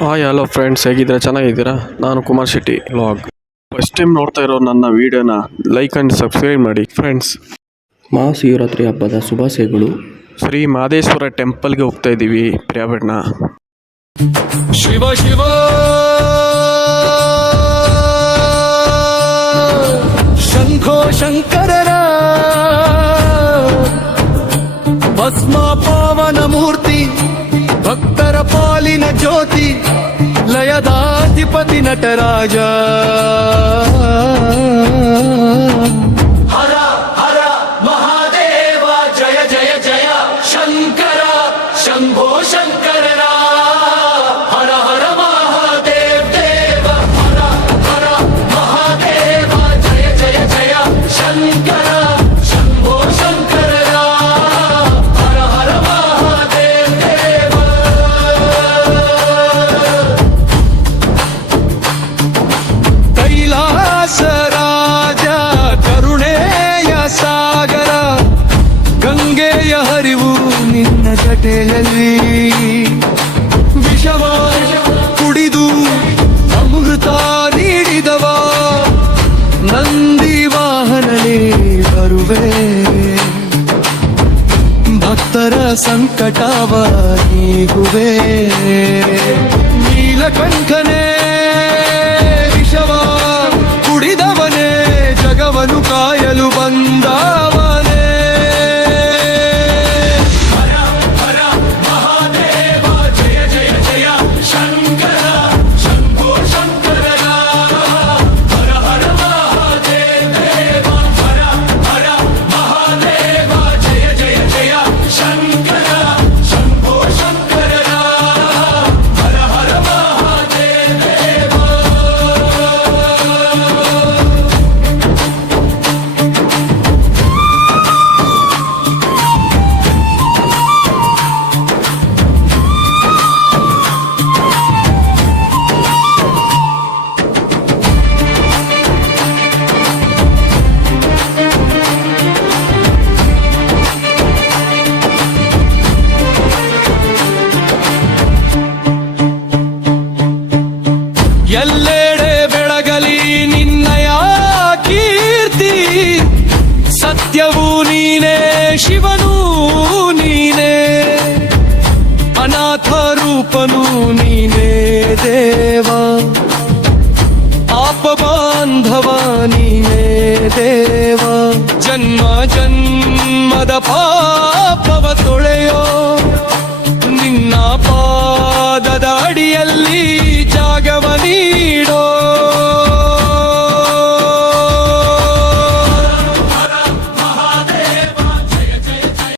Hi hello friends, ಹೇಗಿದ್ದೀರಾ? ಚೆನ್ನಾಗಿದ್ದೀರಾ? ನಾನು Kumar Shetty vlog. First time ನೋಡ್ತಾ ಇರೋ ನನ್ನ ವಿಡಿಯೋನ ಲೈಕ್ ಆ್ಯಂಡ್ ಸಬ್ಸ್ಕ್ರೈಬ್ ಮಾಡಿ ಫ್ರೆಂಡ್ಸ್. ಮಹಾಶಿವರಾತ್ರಿ ಹಬ್ಬದ ಶುಭಾಶಯಗಳು. ಶ್ರೀ ಮಹದೇಶ್ವರ ಟೆಂಪಲ್ಗೆ ಹೋಗ್ತಾ ಇದ್ದೀವಿ ಪ್ರಿಯಾಬೆಡ್ನ. ಶಿವ ಶಿವ ಶಂಖೋ ಶಂಕರರ ಭಸ್ಮ ಪಾವನ ಮೂರ್ತಿ, ಭಕ್ತರ ಪಾಲಿನ ಜ್ಯೋತಿ, ಲಯದಾಧಿಪತಿ ನಟರಾಜ. ಹರ ಹರ ಮಹಾದೇವ, ಜಯ ಜಯ ಜಯ ಶಂಕರ, ಶಂಭೋ ಶಂಕರರ. ಹರ ಹರ ಮಹಾದೇವ ದೇವ, ಹರ ಹರ ಮಹಾದೇವ, ಜಯ ಜಯ ಜಯ ಶಂಕರ, ಶಂಭೋ ಶಂಕರರ. ಹರ ಹರ ಮಹಾದೇವ ದೇವ. ಕೈಲಾಸ ರಾಜ, ಕರುಣೆಯ ಸಾಗರ, ಗಂಗೆಯ ಹರಿವು ನಿನ್ನ ಜಟೆಯಲ್ಲಿ. ವಿಷವ ಕುಡಿದು ಅಮೃತ ನೀಡಿದವ, ನಂದಿ ವಾಹನನೇ ಬರುವೆ. ಭಕ್ತರ ಸಂಕಟವ ನೀಗುವೆ. ನೀಲಕಂಠನೇ ವಿಷವ ಕುಡಿದವನೇ, ಜಗವನು ಕಾಯಲು ಬಂದವನೇ. ಹರ ಹರ ಮಹಾದೇವ, ಜಯ ಜಯ ಜಯ ಶಂಕರ, ಶಂಭೋ ಶಂಕರರ. ಹರ ಹರ ಮಹಾದೇವ ದೇವ, ಹರ ಹರ ಮಹಾದೇವ, ಜಯ ಜಯ ಜಯ ಶಂಕರ, ಶಂಭೋ ಶಂಕರರ. ಹರ ಹರ ಮಹಾದೇವ ದೇವ. ಎಲ್ಲೆಡೆ ಬೆಳಗಲಿ ನಿನ್ನಯ ಕೀರ್ತಿ, ಸತ್ಯವೂ ನೀನೇ, ಶಿವನೂ ನೀನೇ, ಅನಾಥ ರೂಪನೂ ನೀನೇ ದೇವ, ಆಪ ಬಾಂಧವ ನೀನೇ ದೇವ. ಜನ್ಮ ಜನ್ಮದ ಪಾಪವ ತೊಳೆಯೋ